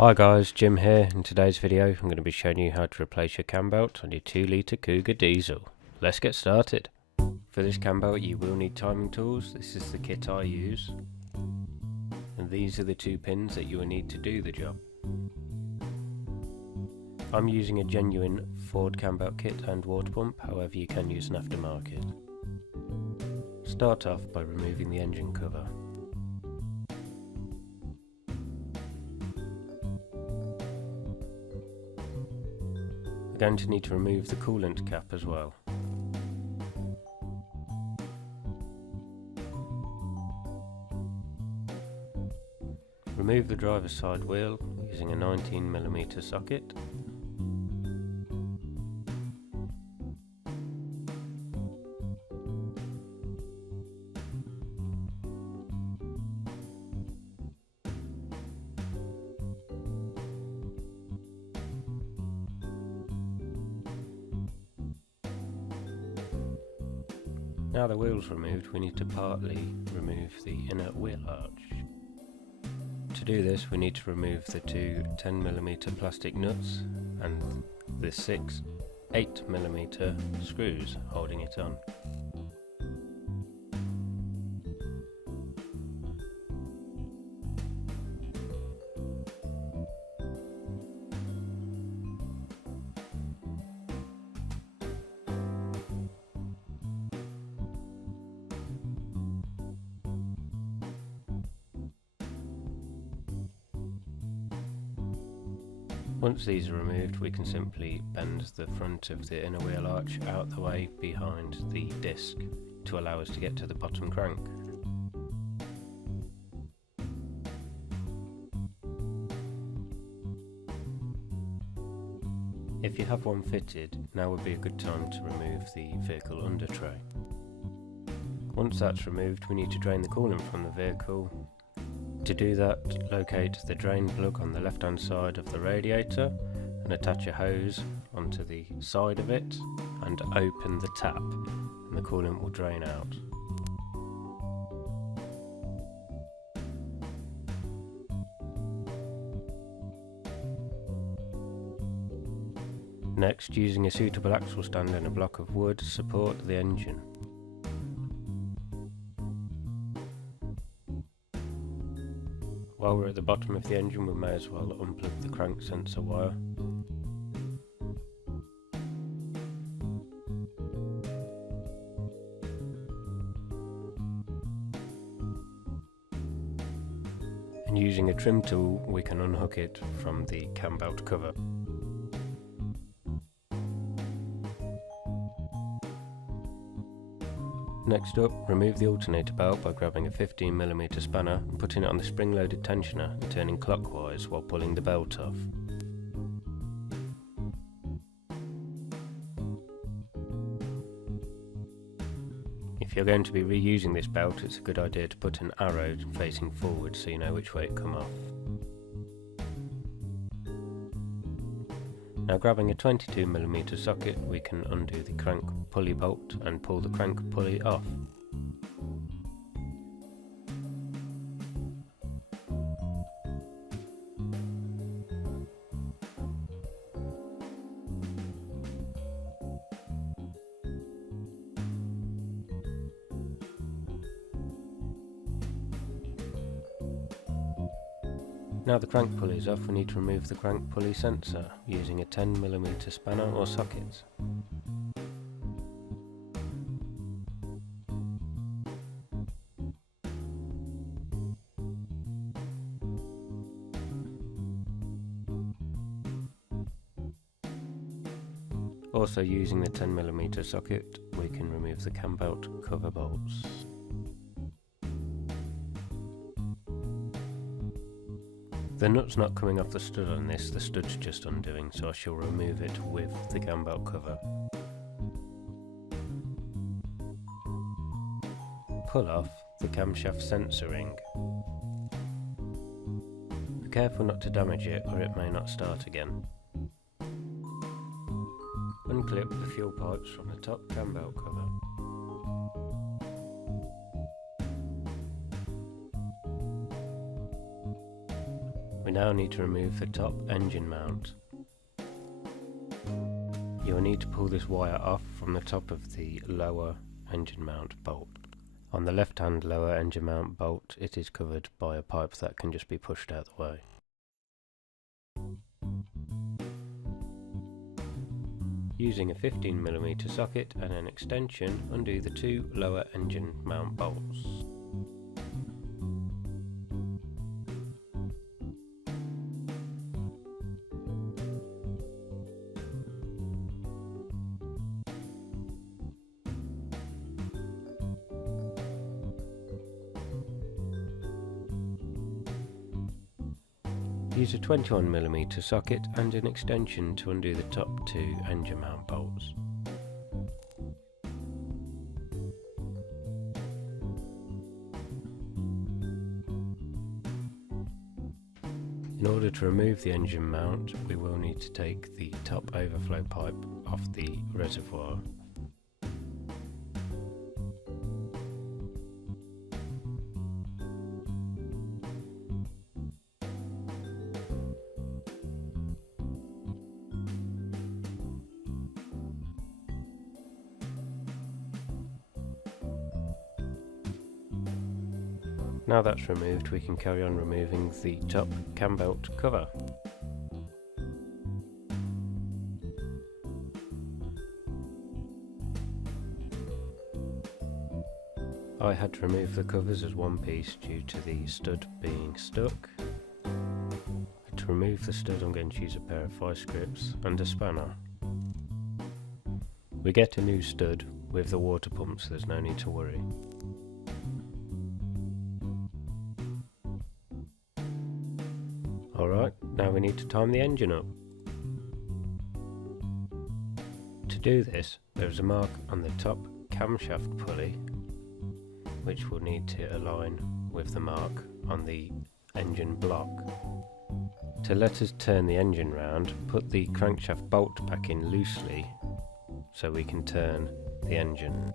Hi guys, Jim here. In today's video I'm going to be showing you how to replace your cam belt on your 2 litre Kuga diesel. Let's get started. For this cam belt you will need timing tools. This is the kit I use. And these are the 2 pins that you will need to do the job. I'm using a genuine Ford cam belt kit and water pump, however you can use an aftermarket. Start off by removing the engine cover. We're going to need to remove the coolant cap as well. Remove the driver's side wheel using a 19mm socket. Now the wheel's removed, we need to partly remove the inner wheel arch. To do this we need to remove the 2 10mm plastic nuts and the 6 8mm screws holding it on. Once these are removed, we can simply bend the front of the inner wheel arch out the way behind the disc to allow us to get to the bottom crank. If you have one fitted, now would be a good time to remove the vehicle under tray. Once that's removed, we need to drain the coolant from the vehicle. To do that, locate the drain plug on the left hand side of the radiator and attach a hose onto the side of it and open the tap, and the coolant will drain out. Next, using a suitable axle stand and a block of wood, support the engine. While we're at the bottom of the engine, we may as well unplug the crank sensor wire. And using a trim tool, we can unhook it from the cam belt cover. Next up, remove the alternator belt by grabbing a 15mm spanner and putting it on the spring-loaded tensioner and turning clockwise while pulling the belt off. If you're going to be reusing this belt, it's a good idea to put an arrow facing forward so you know which way it come off. Now grabbing a 22mm socket, we can undo the crank pulley bolt and pull the crank pulley off. Now the crank pulley is off, we need to remove the crank pulley sensor using a 10mm spanner or socket. Also using the 10mm socket, we can remove the cam belt cover bolts. The nut's not coming off the stud on this, the stud's just undoing, so I shall remove it with the cam belt cover. Pull off the camshaft sensor ring. Be careful not to damage it or it may not start again. Unclip the fuel pipes from the top cam belt cover. We now need to remove the top engine mount. You will need to pull this wire off from the top of the lower engine mount bolt. On the left hand lower engine mount bolt, it is covered by a pipe that can just be pushed out the way. Using a 15mm socket and an extension, undo the two lower engine mount bolts. Use a 21mm socket and an extension to undo the top two engine mount bolts. In order to remove the engine mount, we will need to take the top overflow pipe off the reservoir. Now that's removed, we can carry on removing the top cam belt cover. I had to remove the covers as one piece due to the stud being stuck. To remove the stud, I'm going to use a pair of vice grips and a spanner. We get a new stud with the water pump, so there's no need to worry. Alright, now we need to time the engine up. To do this, there is a mark on the top camshaft pulley, which we'll need to align with the mark on the engine block. To let us turn the engine round, put the crankshaft bolt back in loosely so we can turn the engine.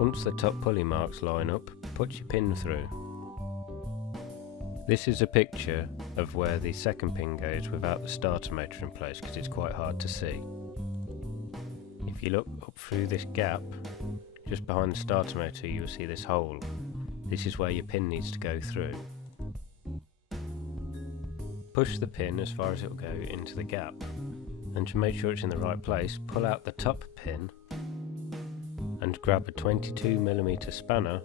Once the top pulley marks line up, put your pin through. This is a picture of where the second pin goes without the starter motor in place, because it's quite hard to see. If you look up through this gap, just behind the starter motor, you will see this hole. This is where your pin needs to go through. Push the pin as far as it will go into the gap, and to make sure it's in the right place, pull out the top pin and grab a 22mm spanner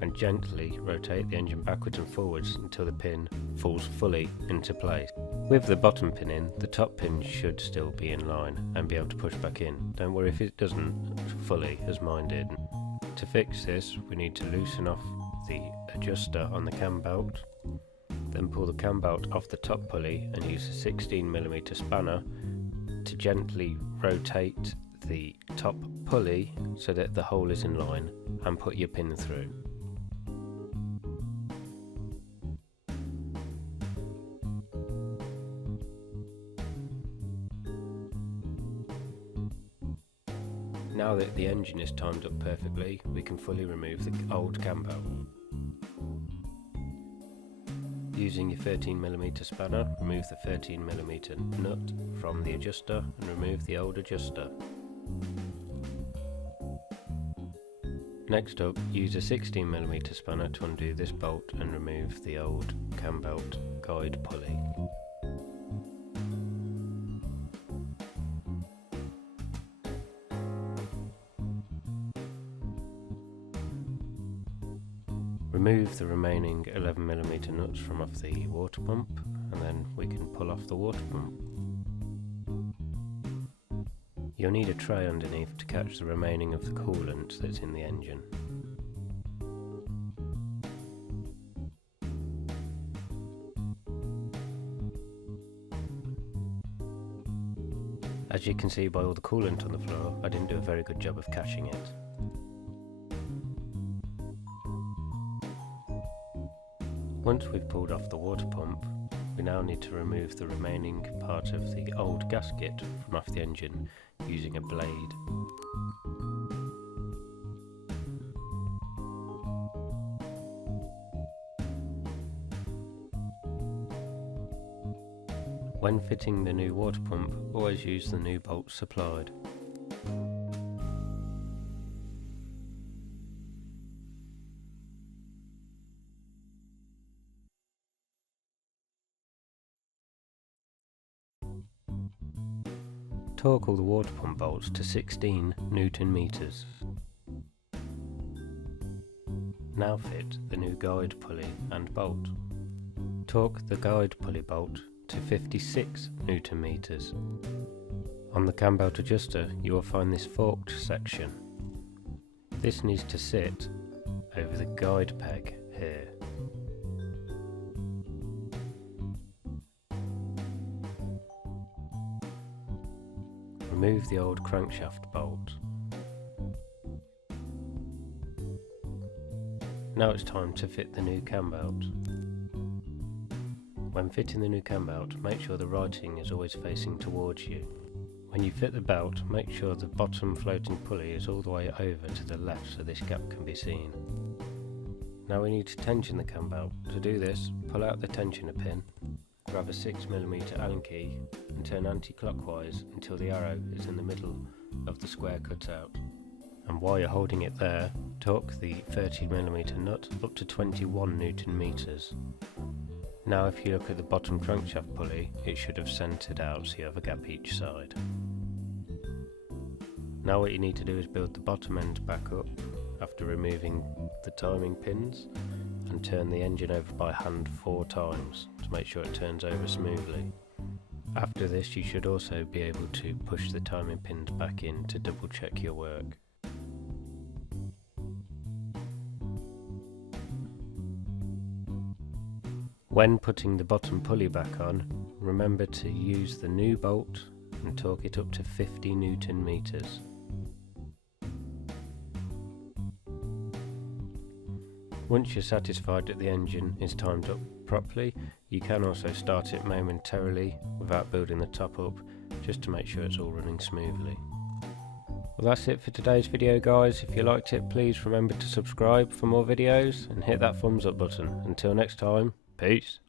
and gently rotate the engine backwards and forwards until the pin falls fully into place. With the bottom pin in, the top pin should still be in line and be able to push back in. Don't worry if it doesn't fully, as mine did. To fix this, we need to loosen off the adjuster on the cam belt, then pull the cam belt off the top pulley and use a 16mm spanner to gently rotate the top pulley so that the hole is in line, and put your pin through. Now that the engine is timed up perfectly, we can fully remove the old cam belt. Using your 13mm spanner, remove the 13mm nut from the adjuster and remove the old adjuster. Next up, use a 16mm spanner to undo this bolt and remove the old cam belt guide pulley. Remove the remaining 11mm nuts from off the water pump, and then we can pull off the water pump. You'll need a tray underneath to catch the remaining of the coolant that's in the engine. As you can see by all the coolant on the floor, I didn't do a very good job of catching it. Once we've pulled off the water pump, we now need to remove the remaining part of the old gasket from off the engine using a blade. When fitting the new water pump, always use the new bolts supplied. Torque all the water pump bolts to 16 Newton meters. Now fit the new guide pulley and bolt. Torque the guide pulley bolt to 56 Newton meters. On the cambelt adjuster you will find this forked section. This needs to sit over the guide peg here. Remove the old crankshaft bolt. Now it's time to fit the new cambelt. When fitting the new cambelt, make sure the writing is always facing towards you. When you fit the belt, make sure the bottom floating pulley is all the way over to the left so this gap can be seen. Now we need to tension the cambelt. To do this, pull out the tensioner pin, grab a 6mm Allen key and turn anti-clockwise until the arrow is in the middle of the square cutout. And while you're holding it there, torque the 30mm nut up to 21 Newton meters. Now if you look at the bottom crankshaft pulley, it should have centered out so you have a gap each side. Now what you need to do is build the bottom end back up after removing the timing pins and turn the engine over by hand 4 times to make sure it turns over smoothly. After this you should also be able to push the timing pins back in to double check your work. When putting the bottom pulley back on, remember to use the new bolt and torque it up to 50 Newton meters. Once you're satisfied that the engine is timed up properly, you can also start it momentarily without building the top up, just to make sure it's all running smoothly. Well, that's it for today's video guys. If you liked it, please remember to subscribe for more videos and hit that thumbs up button. Until next time, peace.